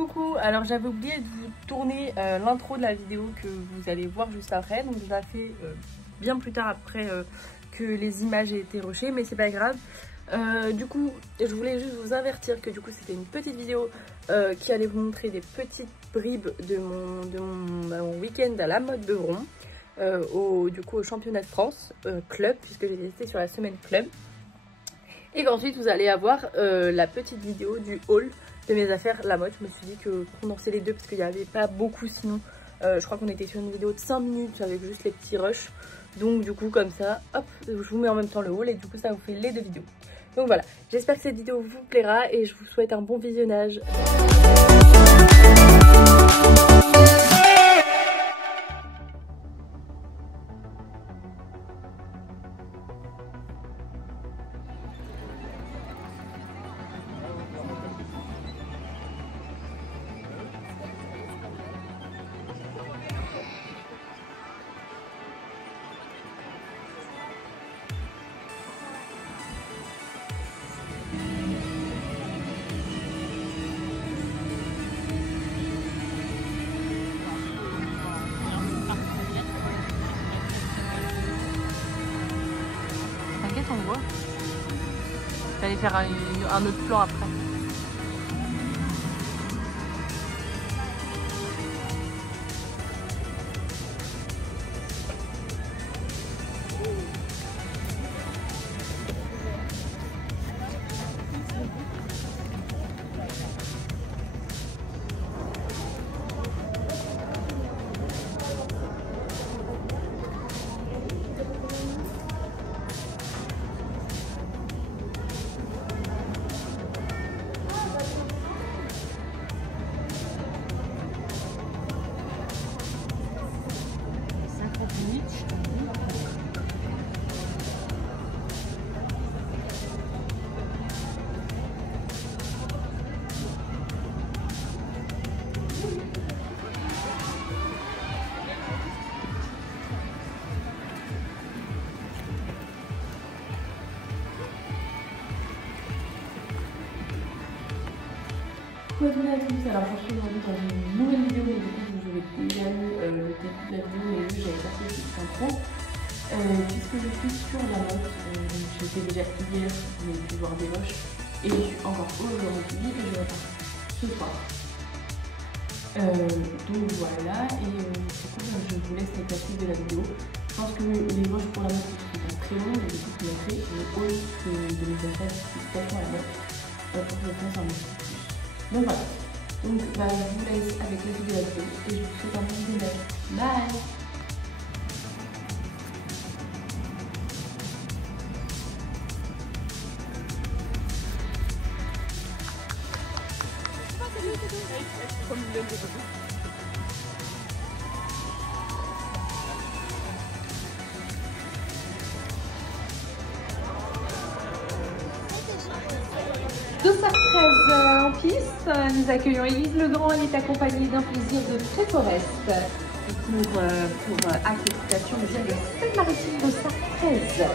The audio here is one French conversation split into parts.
Coucou, alors j'avais oublié de vous tourner l'intro de la vidéo que vous allez voir juste après, donc je la fais bien plus tard après que les images aient été rushées, mais c'est pas grave. Du coup, je voulais juste vous avertir que du coup c'était une petite vidéo qui allait vous montrer des petites bribes de mon week-end à la mode Beuvron, au championnat de France club, puisque j'ai testé sur la semaine club. Et qu'ensuite vous allez avoir la petite vidéo du haul de mes affaires la mode. Je me suis dit que condenser les deux parce qu'il n'y avait pas beaucoup sinon. Je crois qu'on était sur une vidéo de 5 minutes avec juste les petits rushs. Donc du coup comme ça, hop, je vous mets en même temps le haul et du coup ça vous fait les deux vidéos. Donc voilà, j'espère que cette vidéo vous plaira et je vous souhaite un bon visionnage. T'inquiète, on voit. J'allais faire un autre plan après. Bienvenue à tous, alors je suis aujourd'hui dans une nouvelle vidéo, mais du coup je vous avais déjà eu le début de la vidéo, mais vu j'avais pas fait de petite intro. Puisque je suis sur la mode, j'étais déjà hier, vous avez pu voir des roches, et je suis encore aujourd'hui, et je vais partir ce soir. Donc voilà, et du coup je vous laisse avec la suite de la vidéo. Je pense que les roches pour la mode sont pas très longues, et du coup je mettrai le haul de mes affaires spécifiquement à la mode pour que je fasse un petit peu plus. Donc voilà, donc je vous laisse avec le vidéo de la vidéo et je vous souhaite un bon visionnage. Bye. En piste, nous accueillons Élise Legrand, elle est accompagnée d'un plaisir de très forest pour accréditation de via le Seine-Maritime de Sarthez.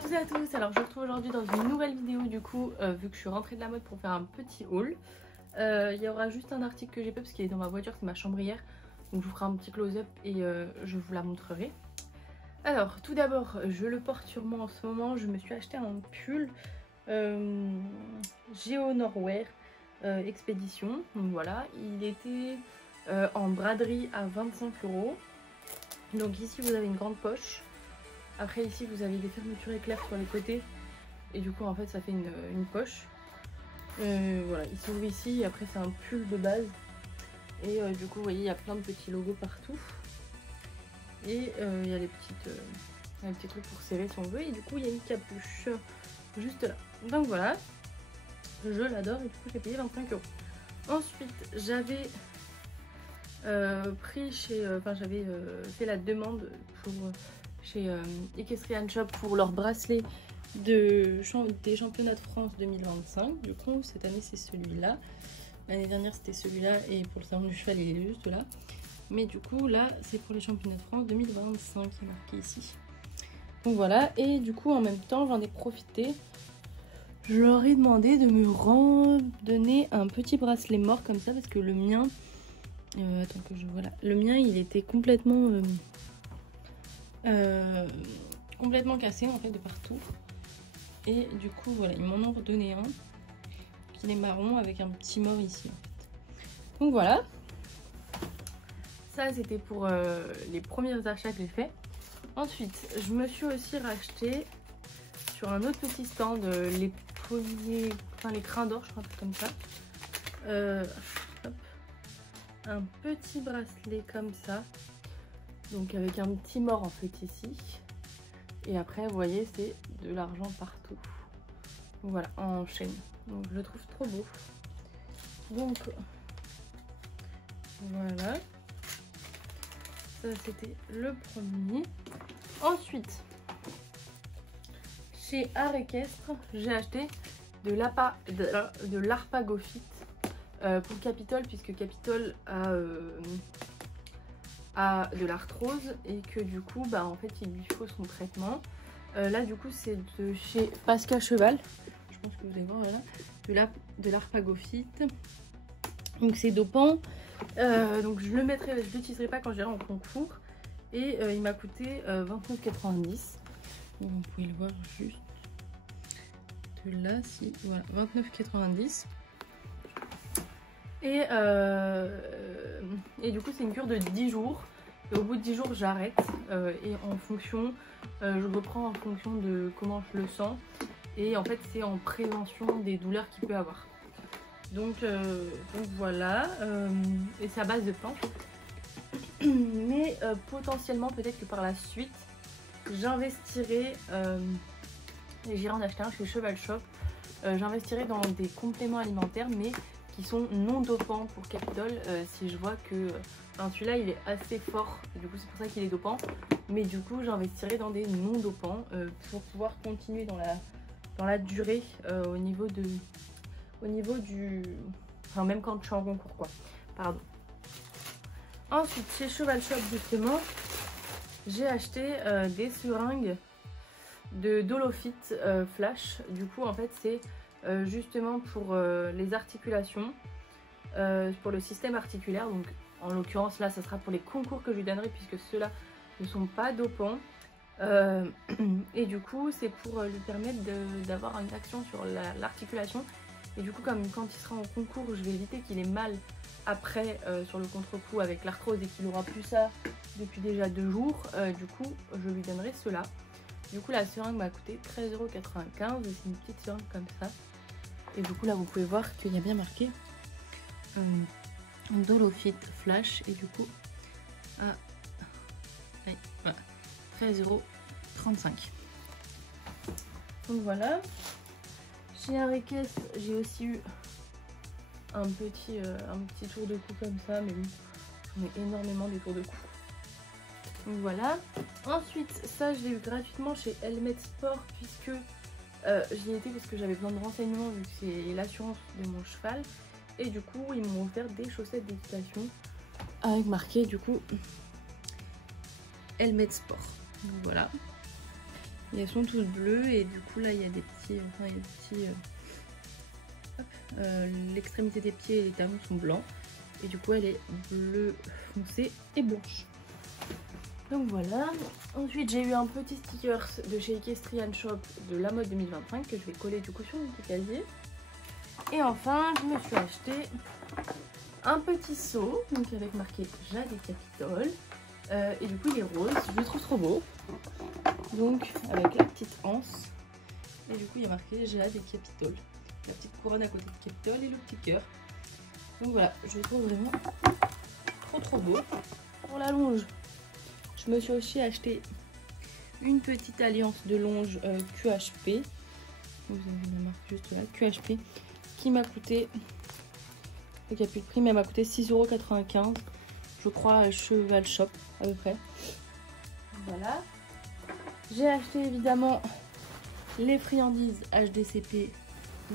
Bonjour à tous, alors je vous retrouve aujourd'hui dans une nouvelle vidéo du coup, vu que je suis rentrée de la mode pour faire un petit haul. Il y aura juste un article que j'ai fait parce qu'il est dans ma voiture, c'est ma chambrière. Donc je vous ferai un petit close-up et je vous la montrerai. Alors tout d'abord, je le porte sur moi en ce moment, je me suis acheté un pull Geo Norwear Expédition. Donc voilà, il était en braderie à 25 €. Donc ici vous avez une grande poche. Après ici vous avez des fermetures éclairs sur les côtés. Et du coup en fait ça fait une poche. Voilà, il s'ouvre ici, après c'est un pull de base. Et du coup vous voyez il y a plein de petits logos partout. Et il y a les petits trucs pour serrer si on veut. Et du coup il y a une capuche juste là. Donc voilà, je l'adore et du coup j'ai payé 25 €. Ensuite j'avais pris chez, j'avais fait la demande pour chez Equestrian Shop pour leur bracelet des championnats de France 2025. Du coup cette année c'est celui-là. L'année dernière c'était celui-là et pour le salon du cheval il est juste là. Mais du coup là c'est pour les championnats de France 2025 qui est marqué ici. Donc voilà, et du coup en même temps j'en ai profité. Je leur ai demandé de me donner un petit bracelet mort comme ça parce que le mien, voilà, le mien il était complètement cassé en fait de partout. Et du coup voilà, ils m'en ont redonné un. Il est marron avec un petit mort ici en fait. Donc voilà. Ça c'était pour les premiers achats que j'ai fait. Ensuite je me suis aussi racheté sur un autre petit stand les crins d'or, je crois, un truc comme ça. Un petit bracelet comme ça. Donc avec un petit mort en fait ici. Et après vous voyez c'est de l'argent partout. Donc voilà, en chaîne. Donc je le trouve trop beau. Donc voilà. Ça c'était le premier. Ensuite, chez Art Équestre, j'ai acheté de l'Arpagophyte pour Capitole, puisque Capitole a de l'arthrose et que du coup, bah, en fait, il lui faut son traitement. Là, du coup, c'est de chez Pascal Cheval. Je pense que vous allez voir, voilà, de l'Arpagophyte. Donc, c'est dopant. Donc, je l'utiliserai pas quand j'irai en concours. Et il m'a coûté 29,90 €. Vous pouvez le voir juste de là, si voilà, 29,90 €. Et du coup c'est une cure de 10 jours. Et au bout de 10 jours j'arrête et en fonction, je reprends en fonction de comment je le sens. Et en fait c'est en prévention des douleurs qu'il peut avoir. Donc voilà, et c'est à base de planches. Mais potentiellement peut-être que par la suite j'investirai, j'irai en acheter un chez Cheval Shop. J'investirai dans des compléments alimentaires mais qui sont non dopants pour Capitole. Si je vois que celui-là il est assez fort, du coup c'est pour ça qu'il est dopant, mais du coup j'investirai dans des non dopants pour pouvoir continuer dans la durée au niveau du, enfin même quand je suis en concours quoi, pardon. Ensuite chez Cheval Shop justement j'ai acheté des seringues de Dolophyte Flash. Du coup en fait c'est justement pour les articulations, pour le système articulaire. Donc en l'occurrence là ça sera pour les concours que je lui donnerai puisque ceux-là ne sont pas dopants. Et du coup c'est pour lui permettre d'avoir une action sur l'articulation. Et du coup comme quand il sera en concours je vais éviter qu'il ait mal après sur le contre-coup avec l'arthrose et qu'il aura plus ça depuis déjà 2 jours, du coup je lui donnerai cela. Du coup la seringue m'a coûté 13,95 € et c'est une petite seringue comme ça. Et du coup là vous pouvez voir qu'il y a bien marqué Dolophyte Flash et du coup à voilà, 13,35 €. Donc voilà. Chez Art Équestre j'ai aussi eu un petit tour de cou comme ça, mais bon, j'en ai énormément des tours de cou. Donc voilà. Ensuite, ça je l'ai eu gratuitement chez Helmet Sport puisque j'y étais parce que j'avais besoin de renseignements vu que c'est l'assurance de mon cheval. Et du coup, ils m'ont offert des chaussettes d'équitation avec marqué du coup Helmet Sport. Donc voilà. Et elles sont toutes bleues et du coup là il y a des petits, l'extrémité des pieds et les talons sont blancs et du coup elle est bleu foncé et blanche. Donc voilà. Ensuite j'ai eu un petit sticker de chez Equestrian Shop de la mode 2025 que je vais coller du coup sur mon petit casier. Et enfin je me suis acheté un petit seau donc avec marqué Jade et Capitole et du coup il est rose, je le trouve trop beau. Donc avec la petite anse et du coup il y a marqué Jade et Capitole. La petite couronne à côté de Capitole et le petit cœur. Donc voilà, je le trouve vraiment trop beau. Pour la longe, je je me suis aussi acheté une petite alliance de longe QHP. Vous avez la marque juste là, QHP, qui m'a coûté, il n'y a plus de prix, mais elle m'a coûté 6,95 €, je crois, à Cheval Shop à peu près. Voilà. J'ai acheté évidemment les friandises HDCP,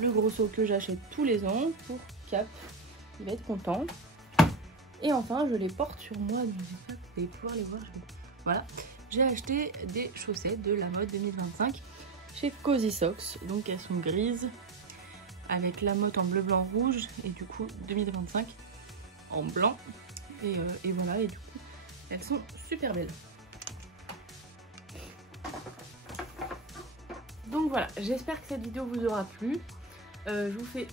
le gros seau que j'achète tous les ans pour Cap, il va être content. Et enfin, je les porte sur moi, donc vous allez pouvoir les voir. Voilà, j'ai acheté des chaussettes de la mode 2025 chez Cozy Socks, donc elles sont grises avec la mode en bleu, blanc, rouge, et du coup 2025 en blanc. Et voilà, et du coup elles sont super belles. Donc voilà, j'espère que cette vidéo vous aura plu. Je vous fais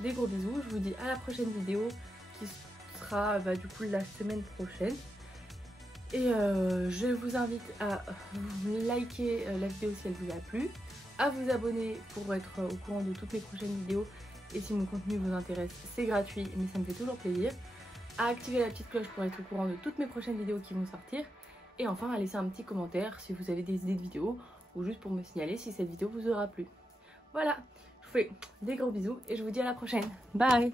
des gros bisous, je vous dis à la prochaine vidéo qui sera du coup la semaine prochaine. Et je vous invite à liker la vidéo si elle vous a plu, à vous abonner pour être au courant de toutes mes prochaines vidéos, et si mon contenu vous intéresse, c'est gratuit mais ça me fait toujours plaisir, à activer la petite cloche pour être au courant de toutes mes prochaines vidéos qui vont sortir, et enfin à laisser un petit commentaire si vous avez des idées de vidéos ou juste pour me signaler si cette vidéo vous aura plu. Voilà, je vous fais des gros bisous et je vous dis à la prochaine. Bye.